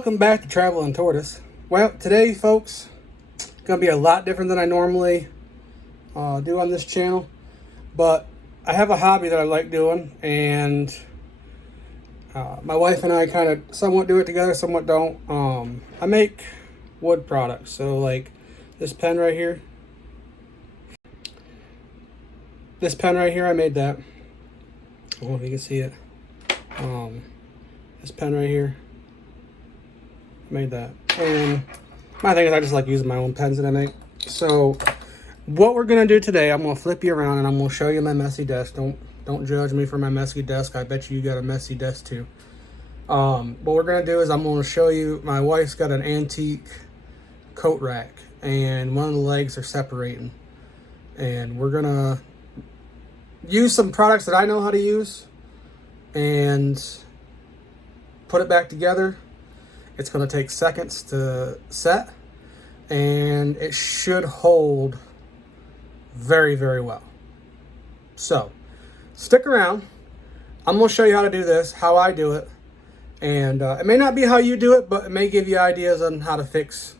Welcome back to Traveling Tortoise. Well, today, folks, it's going to be a lot different than I normally do on this channel. But I have a hobby that I like doing, and my wife and I kind of somewhat do it together, somewhat don't. I make wood products, so like this pen right here. This pen right here, I made that. I don't know if you can see it. This pen right here, made that. And my thing is, I just like using my own pens that I make. So what we're gonna do today, I'm gonna flip you around and I'm gonna show you my messy desk. Don't judge me for my messy desk. I bet you got a messy desk too. What we're gonna do is I'm gonna show you, my wife's got an antique coat rack and one of the legs are separating, and we're gonna use some products that I know how to use and put it back together. It's going to take seconds to set, and it should hold very, very well. So stick around. I'm going to show you how to do this, how I do it, and it may not be how you do it, but it may give you ideas on how to fix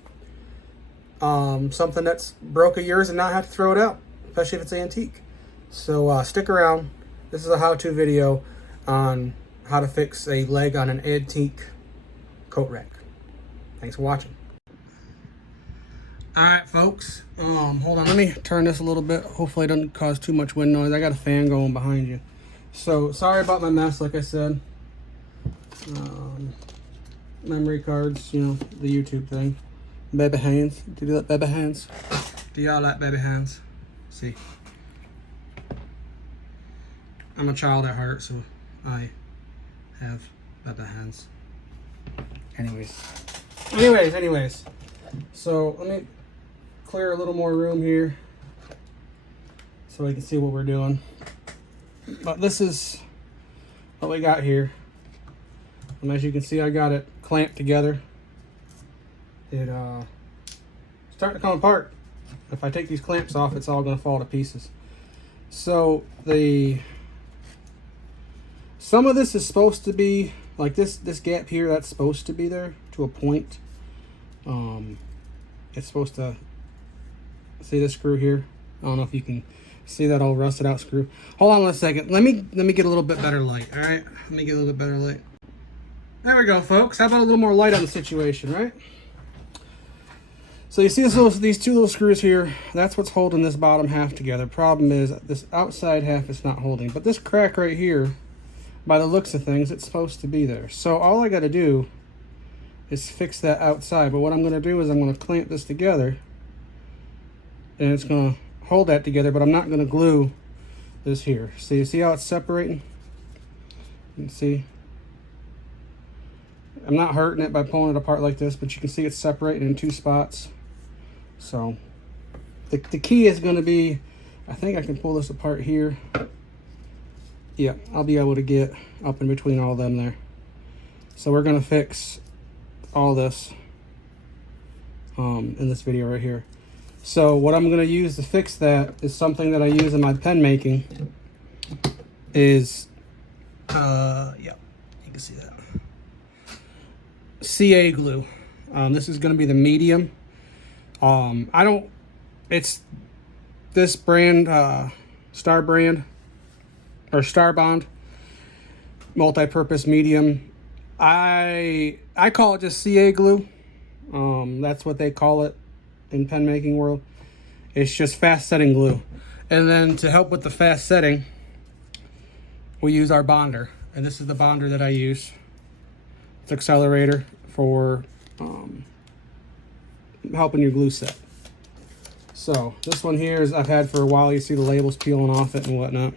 something that's broke of yours and not have to throw it out, especially if it's antique. So stick around. This is a how-to video on how to fix a leg on an antique coat rack. Thanks for watching. Alright, folks, hold on, let me turn this a little bit. Hopefully it doesn't cause too much wind noise. I got a fan going behind you. So sorry about my mess, like I said. Memory cards, you know, the YouTube thing. Baby hands. Do you like baby hands? Do y'all like baby hands? See, I'm a child at heart, so I have baby hands. Anyways. So let me clear a little more room here so we can see what we're doing. But this is what we got here. And as you can see, I got it clamped together. It's starting to come apart. If I take these clamps off, it's all going to fall to pieces. So some of this is supposed to be like this gap here, that's supposed to be there to a point. It's supposed to, see this screw here? I don't know if you can see that old rusted out screw. Hold on one second. Let me get a little bit better light. All right, let me get a little bit better light. There we go, folks. How about a little more light on the situation, right? So you see these two little screws here. That's what's holding this bottom half together. Problem is this outside half is not holding, but this crack right here, by the looks of things, it's supposed to be there. So all I got to do is fix that outside. But what I'm going to do is I'm going to clamp this together, and it's going to hold that together, but I'm not going to glue this here. So you see how it's separating? You can see I'm not hurting it by pulling it apart like this, but you can see it's separating in two spots. So the key is going to be, I think I can pull this apart here. Yeah, I'll be able to get up in between all of them there. So we're going to fix all this in this video right here. So what I'm going to use to fix that is something that I use in my pen making. Is yeah, you can see that. CA glue. This is going to be the medium. It's this brand, Star brand, or Star Bond multi-purpose medium. I call it just CA glue. That's what they call it in pen making world. It's just fast setting glue. And then to help with the fast setting, we use our bonder. And this is the bonder that I use. It's Accelerator for helping your glue set. So this one here is I've had for a while. You see the labels peeling off it and whatnot.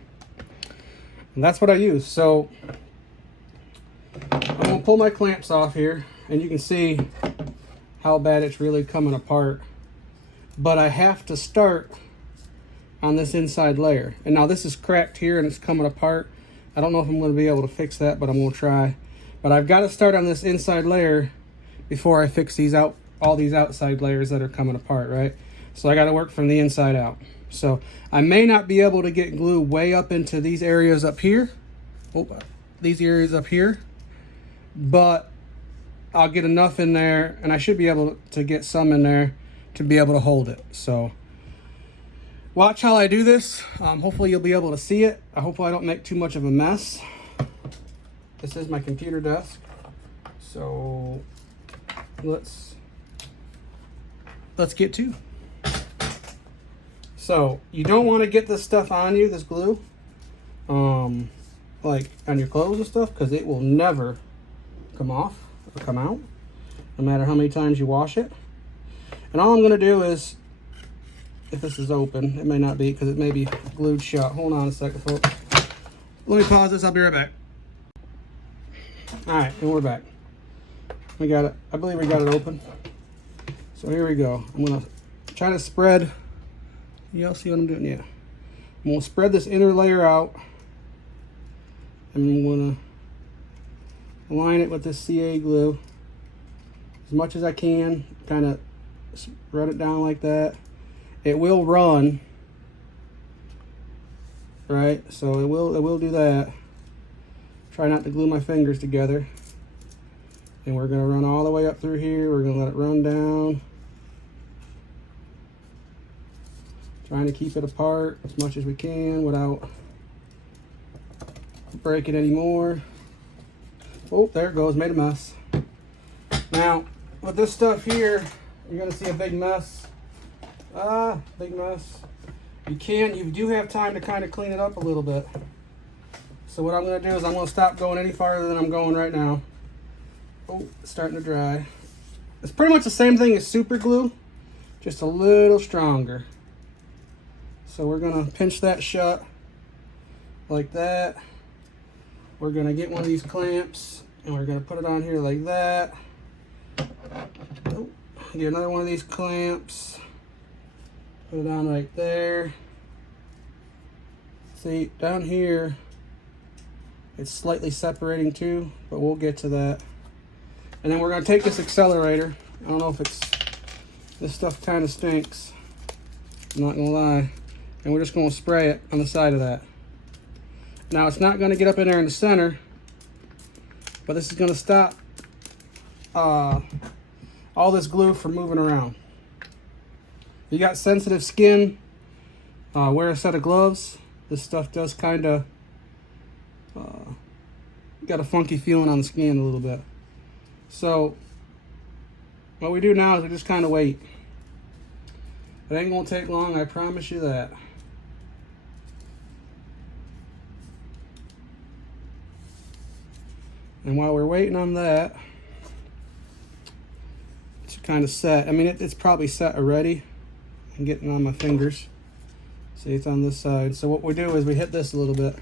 And that's what I use. So I'm going to pull my clamps off here, and you can see how bad it's really coming apart. But I have to start on this inside layer. And now this is cracked here and it's coming apart. I don't know if I'm going to be able to fix that, but I'm going to try. But I've got to start on this inside layer before I fix all these outside layers that are coming apart, right? So I got to work from the inside out. So I may not be able to get glue way up into these areas up here. These areas up here. But I'll get enough in there, and I should be able to get some in there to be able to hold it. So watch how I do this. Hopefully you'll be able to see it. Hopefully I don't make too much of a mess. This is my computer desk. So let's get to. So you don't want to get this stuff on you, this glue, like on your clothes and stuff, because it will never come off or come out, no matter how many times you wash it. And all I'm going to do is, if this is open, it may not be because it may be glued shut. Hold on a second, folks. Let me pause this. I'll be right back. All right, and we're back. We got it. I believe we got it open. So here we go. I'm going to try to spread. Y'all see what I'm doing? Yeah. I'm going to spread this inner layer out. And I'm going to align it with this CA glue as much as I can. Kind of spread it down like that. It will run, right? So it will do that. Try not to glue my fingers together. And we're gonna run all the way up through here. We're gonna let it run down. Trying to keep it apart as much as we can without breaking any more. Oh, there it goes, made a mess. Now, with this stuff here, you're gonna see a big mess. Big mess. You do have time to kind of clean it up a little bit. So what I'm gonna do is I'm gonna stop going any farther than I'm going right now. Oh, it's starting to dry. It's pretty much the same thing as super glue, just a little stronger. So we're gonna pinch that shut like that. We're gonna get one of these clamps and we're gonna put it on here like that. Oh, get another one of these clamps. Put it on right there. See, down here, it's slightly separating too, but we'll get to that. And then we're gonna take this accelerator. I don't know if this stuff kind of stinks. I'm not gonna lie. And we're just gonna spray it on the side of that. Now it's not gonna get up in there in the center, but this is gonna stop all this glue from moving around. You got sensitive skin, wear a set of gloves. This stuff does kind of got a funky feeling on the skin a little bit. So what we do now is we just kind of wait. It ain't gonna take long, I promise you that. And while we're waiting on that to kind of set, I mean it's probably set already. I'm getting on my fingers. See, it's on this side. So what we do is we hit this a little bit.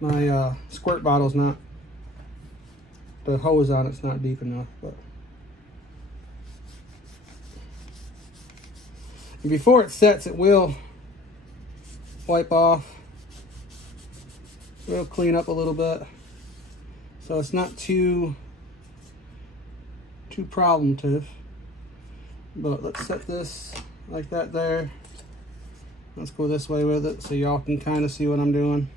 My squirt bottle's not, the hose on it's not deep enough, but and before it sets, it will wipe off. It'll clean up a little bit, so it's not too problemative. But let's set this like that there. Let's go this way with it so y'all can kind of see what I'm doing.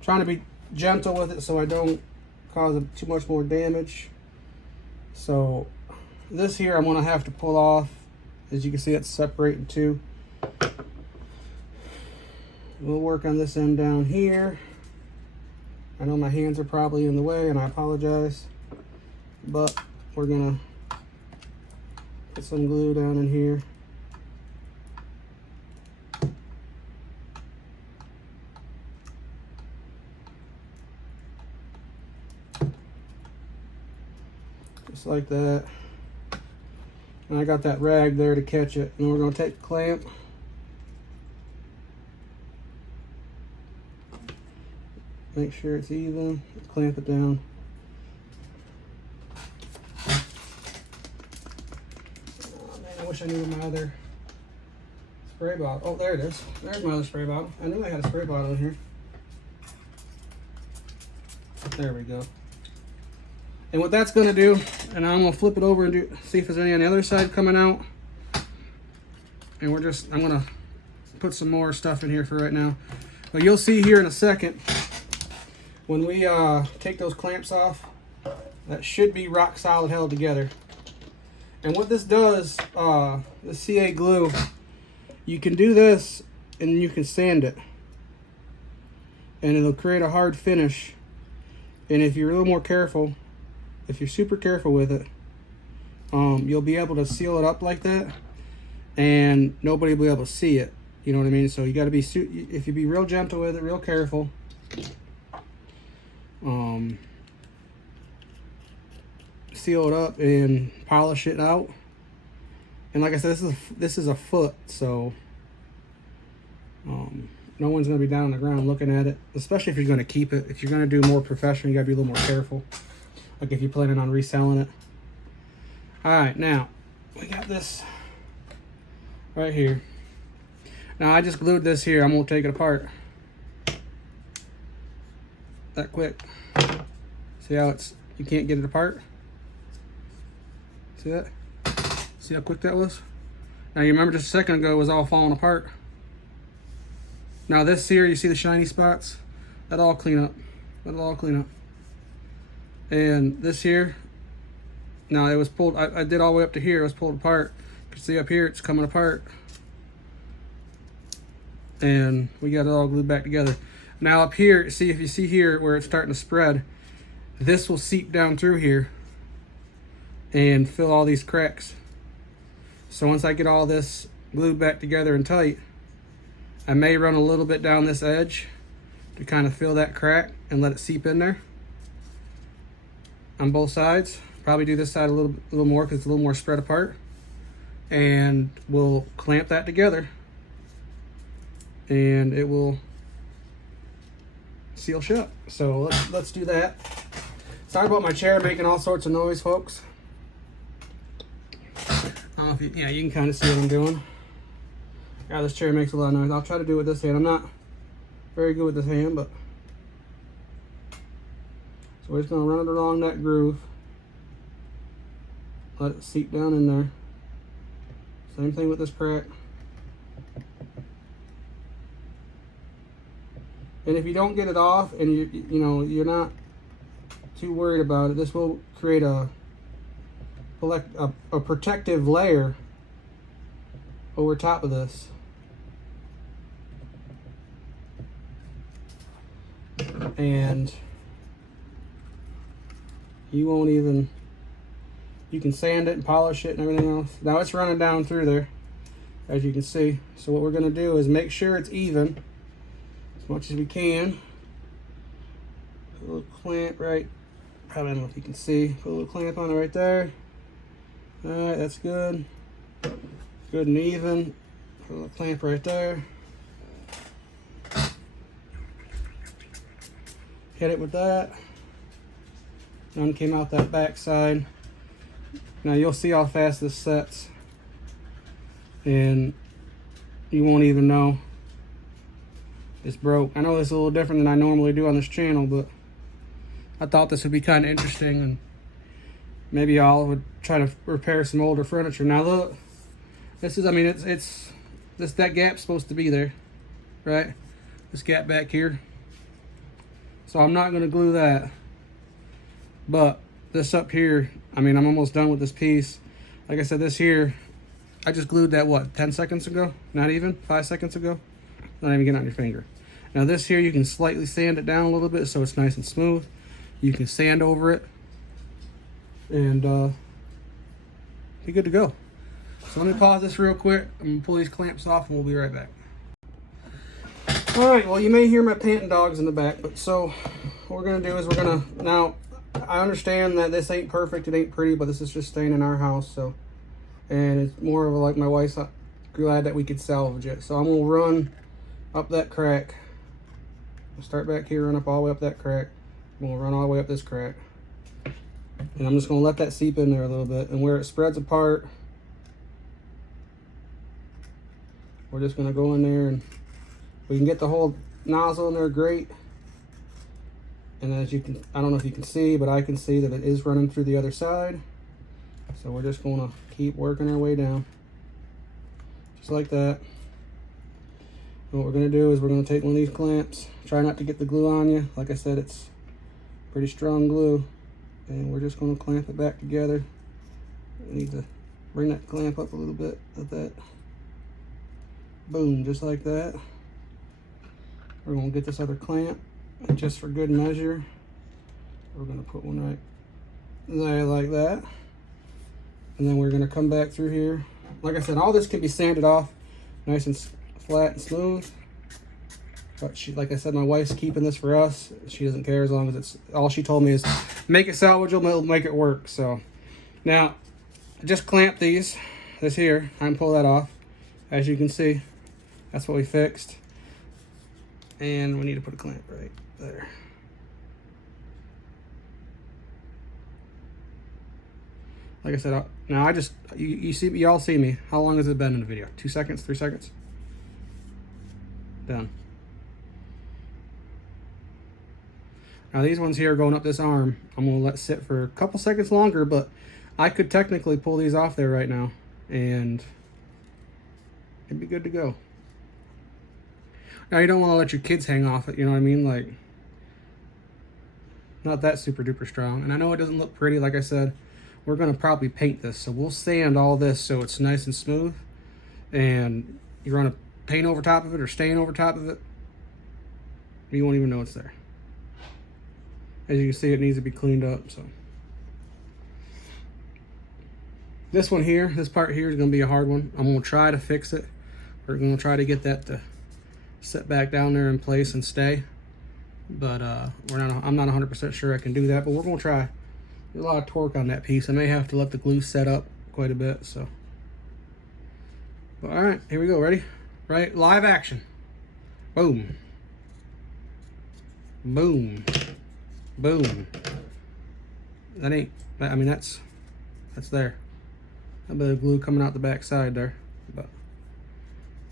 Trying to be gentle with it so I don't cause too much more damage. So this here I'm gonna have to pull off. As you can see, it's separating too. We'll work on this end down here. I know my hands are probably in the way and I apologize, but we're gonna put some glue down in here. Just like that. And I got that rag there to catch it. And we're going to take the clamp. Make sure it's even. Clamp it down. Oh man, I wish I knew my other spray bottle. Oh, there it is. There's my other spray bottle. I knew I had a spray bottle in here. There we go. And what that's going to do, and I'm going to flip it over and see if there's any on the other side coming out. And I'm going to put some more stuff in here for right now. But you'll see here in a second, when we take those clamps off, that should be rock solid held together. And what this does, the CA glue, you can do this and you can sand it. And it'll create a hard finish. And if you're a little more careful, if you're super careful with it, you'll be able to seal it up like that, and nobody will be able to see it. You know what I mean? So you got to be, if you be real gentle with it, real careful. Seal it up and polish it out. And like I said, this is a foot, so no one's going to be down on the ground looking at it, especially if you're going to keep it. If you're going to do more professional, you got to be a little more careful. Like if you're planning on reselling it. All right, now we got this right here. Now I just glued this here. I'm going to take it apart. That quick. See how you can't get it apart? See that? See how quick that was? Now you remember just a second ago it was all falling apart. Now this here, you see the shiny spots? That'll all clean up. That'll all clean up. And this here, now it was pulled, I did all the way up to here, it was pulled apart. You can see up here it's coming apart. And we got it all glued back together. Now up here, see, if you see here where it's starting to spread, this will seep down through here and fill all these cracks. So once I get all this glued back together and tight, I may run a little bit down this edge to kind of fill that crack and let it seep in there on both sides. Probably do this side a little more because it's a little more spread apart. And we'll clamp that together and it will seal shut. So let's do that. Sorry about my chair making all sorts of noise, folks. I don't know if you can kind of see what I'm doing. Yeah, this chair makes a lot of noise. I'll try to do it with this hand. I'm not very good with this hand, but so we're just gonna run it along that groove. Let it seep down in there. Same thing with this crack. And if you don't get it off and you're not too worried about it, this will create a protective layer over top of this. And you won't even, you can sand it and polish it and everything else. Now it's running down through there, as you can see. So what we're going to do is make sure it's even as much as we can. Put a little clamp right, probably, I don't know if you can see, put a little clamp on it right there. All right, that's good. Good and even. Put a little clamp right there. Hit it with that. None came out that back side. Now you'll see how fast this sets. And you won't even know it's broke. I know this is a little different than I normally do on this channel, but I thought this would be kind of interesting, and maybe y'all would try to repair some older furniture. Now look, this is, I mean, that gap's supposed to be there, right? This gap back here. So I'm not gonna glue that, but this up here, I mean, I'm almost done with this piece. Like I said, this here, I just glued that, what, 10 seconds ago? Not even, 5 seconds ago? Not even getting on your finger. Now this here, you can slightly sand it down a little bit so it's nice and smooth. You can sand over it and be good to go. So let me pause this real quick. I'm gonna pull these clamps off and we'll be right back. All right, well, you may hear my panting dogs in the back, but so what we're gonna do is now, I understand that this ain't perfect, it ain't pretty, but this is just staying in our house, so, and it's more of a, like, my wife's glad that we could salvage it. So I'm gonna run up that crack. I'll start back here, run up all the way up that crack. I'm gonna run all the way up this crack. And I'm just gonna let that seep in there a little bit, and where it spreads apart, we're just gonna go in there and we can get the whole nozzle in there, great. And as you can, I don't know if you can see, but I can see that it is running through the other side. So we're just gonna keep working our way down. Just like that. What we're gonna do is we're gonna take one of these clamps, try not to get the glue on you. Like I said, it's pretty strong glue, and we're just gonna clamp it back together. We need to bring that clamp up a little bit like that. Boom, just like that. We're gonna get this other clamp, and just for good measure, we're gonna put one right there like that. And then we're gonna come back through here. Like I said, all this can be sanded off nice and flat and smooth. But like I said, my wife's keeping this for us. She doesn't care as long as it's, all she told me is make it salvageable, it'll make it work. So now, just clamp this here, and pull that off. As you can see, that's what we fixed. And we need to put a clamp right there. Like I said, now y'all see me. How long has it been in the video? 2 seconds, 3 seconds? Done. Now these ones here going up this arm, I'm gonna let sit for a couple seconds longer, but I could technically pull these off there right now and it'd be good to go. Now you don't want to let your kids hang off it, you know what I mean? Like, not that super duper strong. And I know it doesn't look pretty, like I said. We're gonna probably paint this, so we'll sand all this so it's nice and smooth. And you're gonna paint over top of it or stain over top of it, you won't even know it's there. As you can see, it needs to be cleaned up. So this one here, this part here is gonna be a hard one. I'm gonna try to fix it. We're gonna try to get that to sit back down there in place and stay. But I'm not 100% sure I can do that, but we're gonna try. There's a lot of torque on that piece. I may have to let the glue set up quite a bit, so. But all right, here we go, ready? Right, live action. Boom. Boom. Boom. That ain't, I mean, that's there. A bit of glue coming out the back side there, but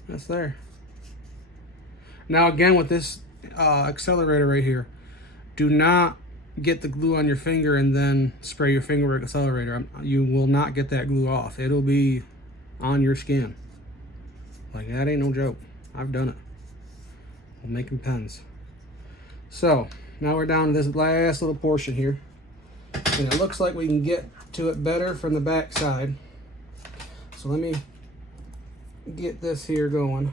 that's there. Now again, with this accelerator right here, do not get the glue on your finger and then spray your finger with accelerator. You will not get that glue off. It'll be on your skin. Like, that ain't no joke. I've done it. I'm making pens. So now we're down to this last little portion here, and it looks like we can get to it better from the back side. So let me get this here going.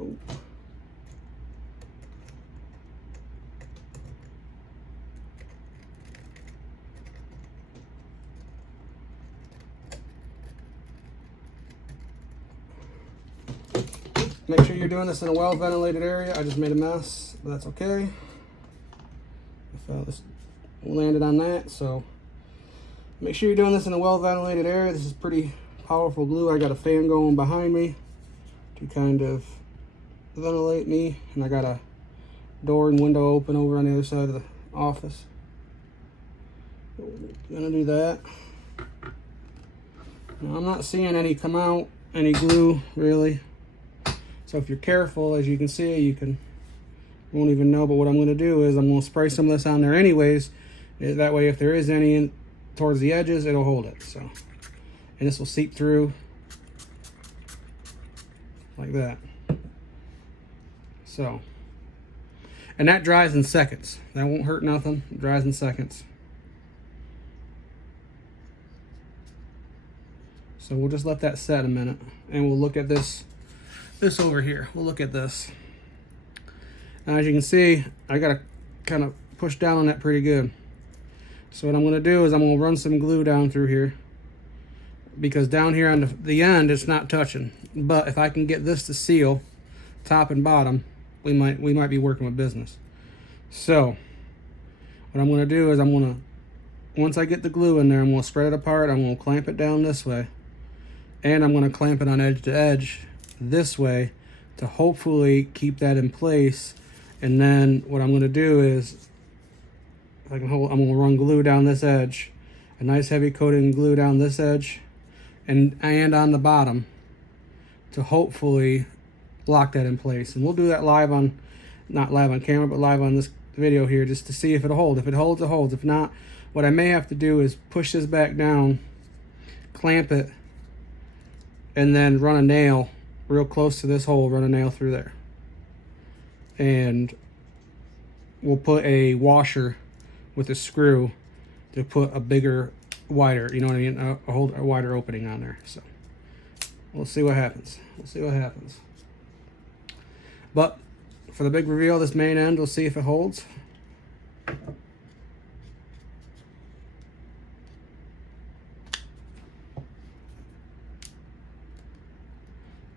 Oh. Make sure you're doing this in a well-ventilated area. I just made a mess, but that's okay. This landed on that, so make sure you're doing this in a well-ventilated area. This is pretty powerful glue. I got a fan going behind me to kind of ventilate me, and I got a door and window open over on the other side of the office. Gonna do that. Now, I'm not seeing any come out, any glue really. So if you're careful, as you can see, you won't even know. But what I'm going to do is I'm going to spray some of this on there anyways. That way, if there is any towards the edges, it'll hold it. So, and this will seep through like that. So, and that dries in seconds. That won't hurt nothing. It dries in seconds. So we'll just let that set a minute, and we'll look at this over here. We'll look at this. Now, as you can see, I gotta kind of push down on that pretty good. So what I'm gonna do is I'm gonna run some glue down through here, because down here on the end it's not touching. But if I can get this to seal top and bottom, we might be working with business. So what I'm gonna do is once I get the glue in there, I'm gonna spread it apart. I'm gonna clamp it down this way, and I'm gonna clamp it on edge to edge this way to hopefully keep that in place. And then what I'm going to do is, if I can hold, I'm going to run glue down this edge, a nice heavy coating glue down this edge and on the bottom to hopefully lock that in place. And we'll do that live on, not live on camera, but live on this video here, just to see if it'll hold. If it holds, it holds. If not, what I may have to do is push this back down, clamp it, and then run a nail real close to this hole, run a nail through there. And we'll put a washer with a screw to put a bigger, wider, you know what I mean, a wider opening on there. So we'll see what happens. We'll see what happens. But for the big reveal, this main end, we'll see if it holds.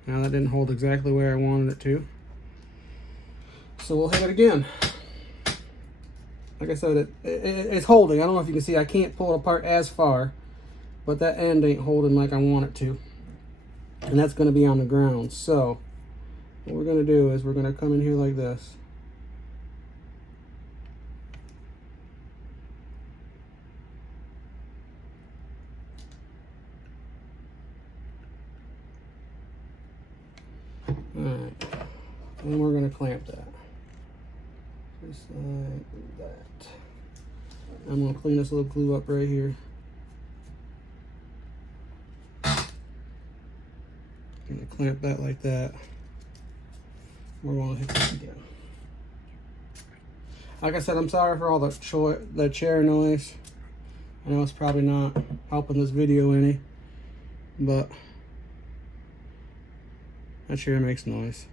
Now that didn't hold exactly where I wanted it to. So we'll hit it again. Like I said, it's holding. I don't know if you can see, I can't pull it apart as far, but that end ain't holding like I want it to. And that's gonna be on the ground. So what we're gonna do is we're gonna come in here like this. Alright, and we're gonna clamp that. Just like that. I'm gonna clean this little glue up right here. I'm gonna clamp that like that. We're gonna hit this again. Like I said, I'm sorry for all the chair noise. I know it's probably not helping this video any, but that chair makes noise.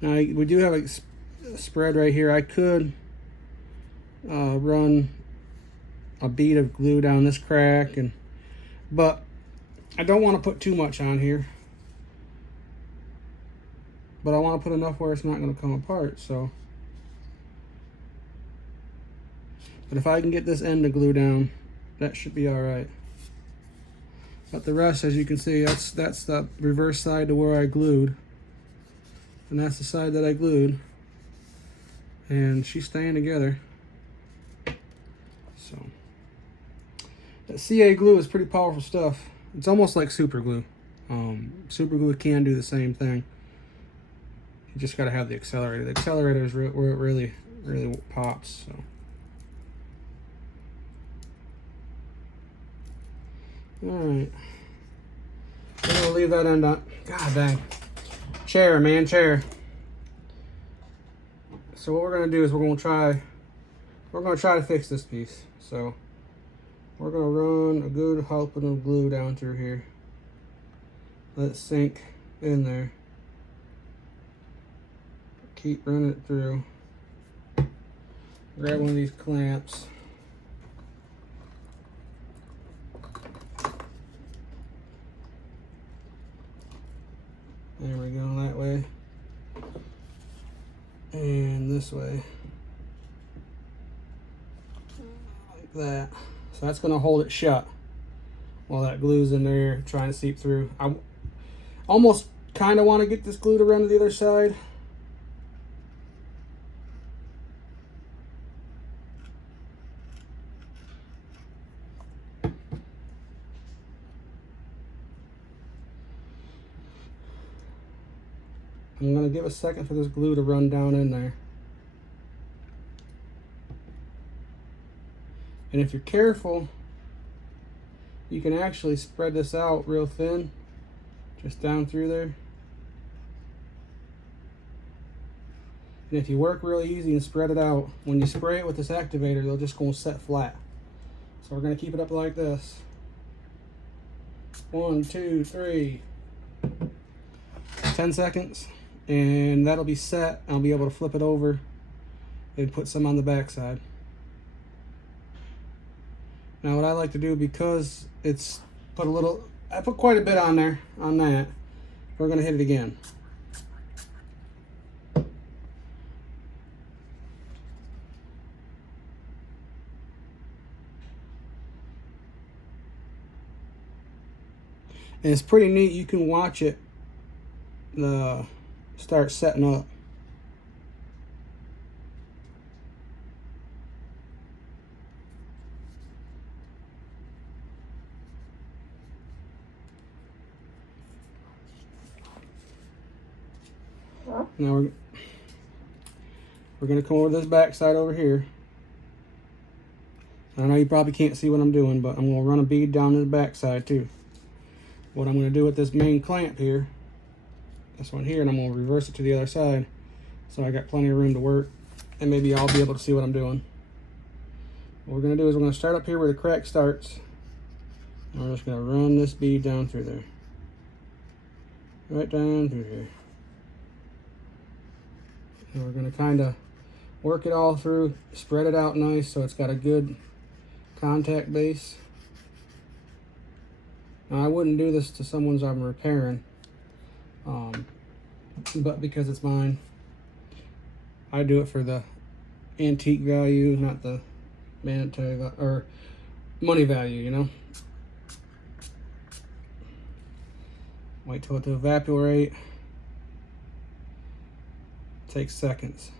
Now we do have a spread right here. I could run a bead of glue down this crack, but I don't want to put too much on here. But I want to put enough where it's not going to come apart. So, but if I can get this end to glue down, that should be all right. But the rest, as you can see, that's the reverse side to where I glued. And that's the side that I glued. And she's staying together. So, that CA glue is pretty powerful stuff. It's almost like super glue. Super glue can do the same thing. You just got to have the accelerator. The accelerator is where it really pops. So, all right. I'm gonna leave that end on. God dang. Chair, man, chair. So what we're gonna do is we're gonna try to fix this piece. So we're gonna run a good helping of glue down through here. Let it sink in there. Keep running it through. Grab one of these clamps. There we go, that way. And this way. Like that. So that's gonna hold it shut while that glue's in there trying to seep through. I almost kind of want to get this glue to run to the other side. I'm going to give a second for this glue to run down in there. And if you're careful, you can actually spread this out real thin, just down through there. And if you work really easy and spread it out, when you spray it with this activator, they'll just go set flat. So we're going to keep it up like this. 1, 2, 3. 10 seconds. And that'll be set. I'll be able to flip it over and put some on the back side. Now what I like to do, because it's I put quite a bit on there, on that, we're gonna hit it again. And it's pretty neat, you can watch it start setting up. Now we're going to come over this back side over here. I know you probably can't see what I'm doing, but I'm going to run a bead down to the back side too. what I'm going to do with this main clamp here, this one here, and I'm going to reverse it to the other side, so I got plenty of room to work, and maybe I'll be able to see what I'm doing. What we're going to do is we're going to start up here where the crack starts, and we're just going to run this bead down through there, right down through here. And we're going to kind of work it all through, spread it out nice so it's got a good contact base. Now, I wouldn't do this to someone's I'm repairing, but because it's mine, I do it for the antique value, not the monetary or money value, you know. Wait till it to evaporate. Takes seconds.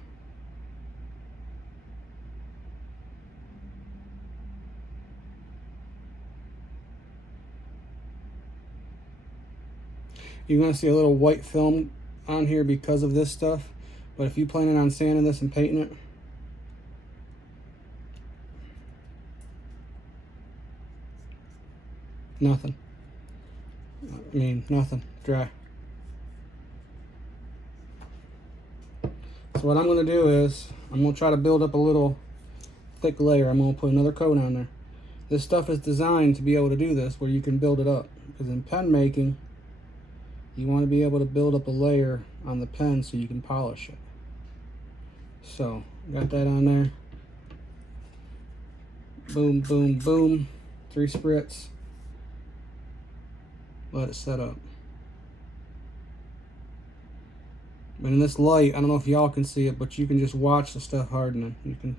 You're going to see a little white film on here because of this stuff, but if you planning on sanding this and painting it, nothing. I mean, nothing. Dry. So what I'm going to do is, I'm going to try to build up a little thick layer. I'm going to put another coat on there. This stuff is designed to be able to do this, where you can build it up. Because in pen making, you want to be able to build up a layer on the pen so you can polish it. So, got that on there. Boom, boom, boom. 3 spritz. Let it set up. And in this light, I don't know if y'all can see it, but you can just watch the stuff hardening. You can.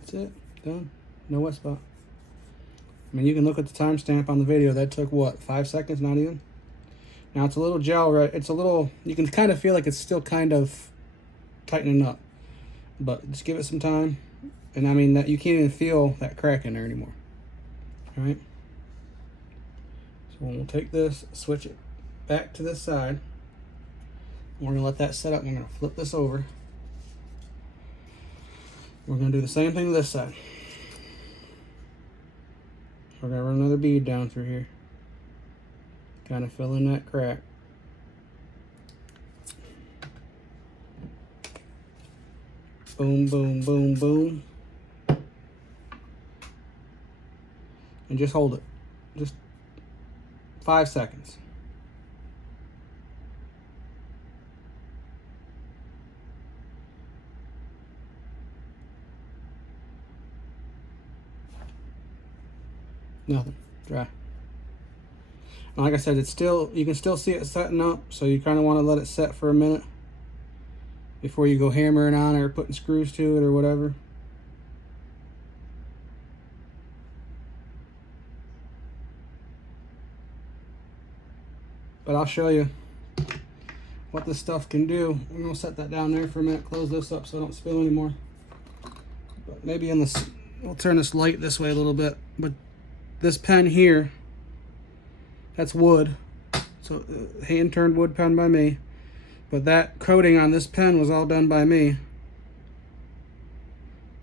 That's it. Done. No wet spot. I mean, you can look at the timestamp on the video. That took, what, 5 seconds? Not even? Now, it's a little gel, right? It's a little, you can kind of feel like it's still kind of tightening up. But just give it some time. And I mean, that you can't even feel that crack in there anymore. All right? So we'll take this, switch it back to this side. We're going to let that set up. We're going to flip this over. We're going to do the same thing to this side. We're going to run another bead down through here. Kind of fill in that crack. Boom, boom, boom, boom. And just hold it. Just 5 seconds. Nothing. Dry. And like I said, it's still, you can still see it setting up, so you kind of want to let it set for a minute before you go hammering on it or putting screws to it or whatever. But I'll show you what this stuff can do. I'm going to set that down there for a minute, close this up so I don't spill anymore. But maybe in this, we'll turn this light this way a little bit. But this pen here, that's wood. So hand-turned wood pen by me. But that coating on this pen was all done by me.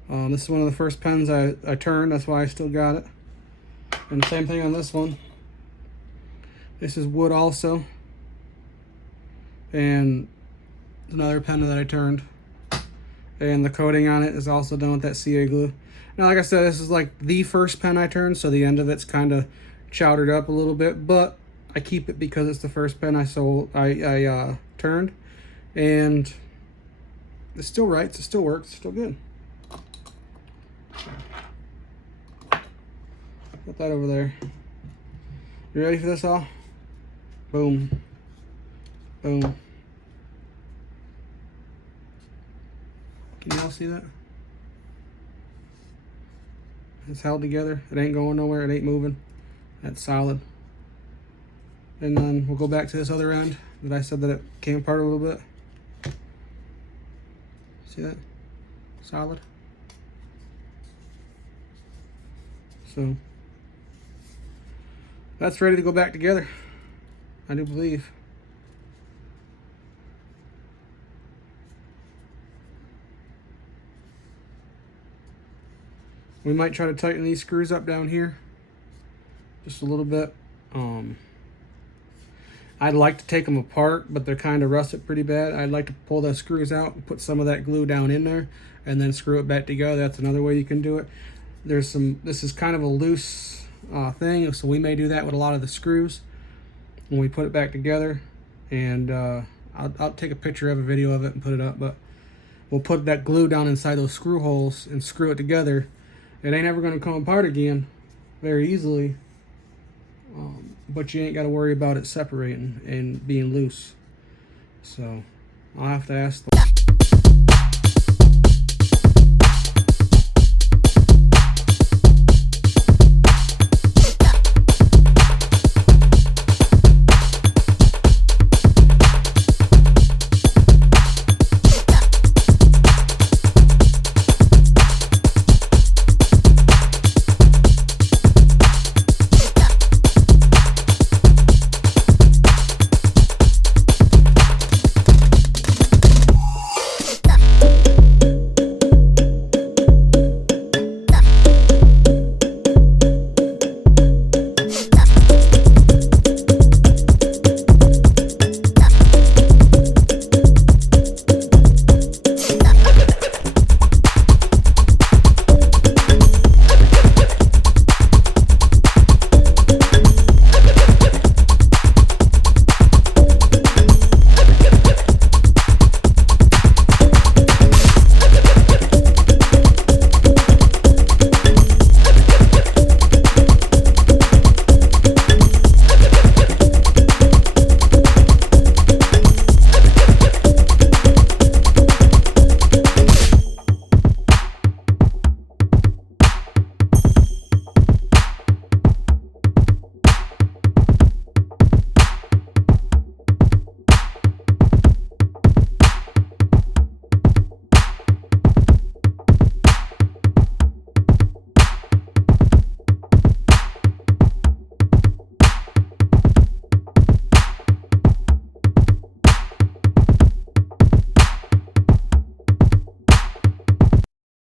This is one of the first pens I turned, that's why I still got it. And the same thing on this one. This is wood also. And another pen that I turned. And the coating on it is also done with that CA glue. Now, like I said, this is like the first pen I turned, so the end of it's kind of chowdered up a little bit, but I keep it because it's the first pen I turned, and it still writes, it still works, it's still good. Put that over there. You ready for this all? Boom. Boom. Can you all see that? It's held together. It ain't going nowhere. It ain't moving. That's solid. And then we'll go back to this other end that I said that it came apart a little bit. See that? Solid. So that's ready to go back together, I do believe. We might try to tighten these screws up down here just a little bit. I'd like to take them apart, but they're kind of rusted pretty bad. I'd like to pull the screws out and put some of that glue down in there and then screw it back together. That's another way you can do it. This is kind of a loose thing, so we may do that with a lot of the screws when we put it back together. And I'll take a picture of a video of it and put it up, but we'll put that glue down inside those screw holes and screw it together. It ain't ever going to come apart again very easily, but you ain't got to worry about it separating and being loose. So I'll have to ask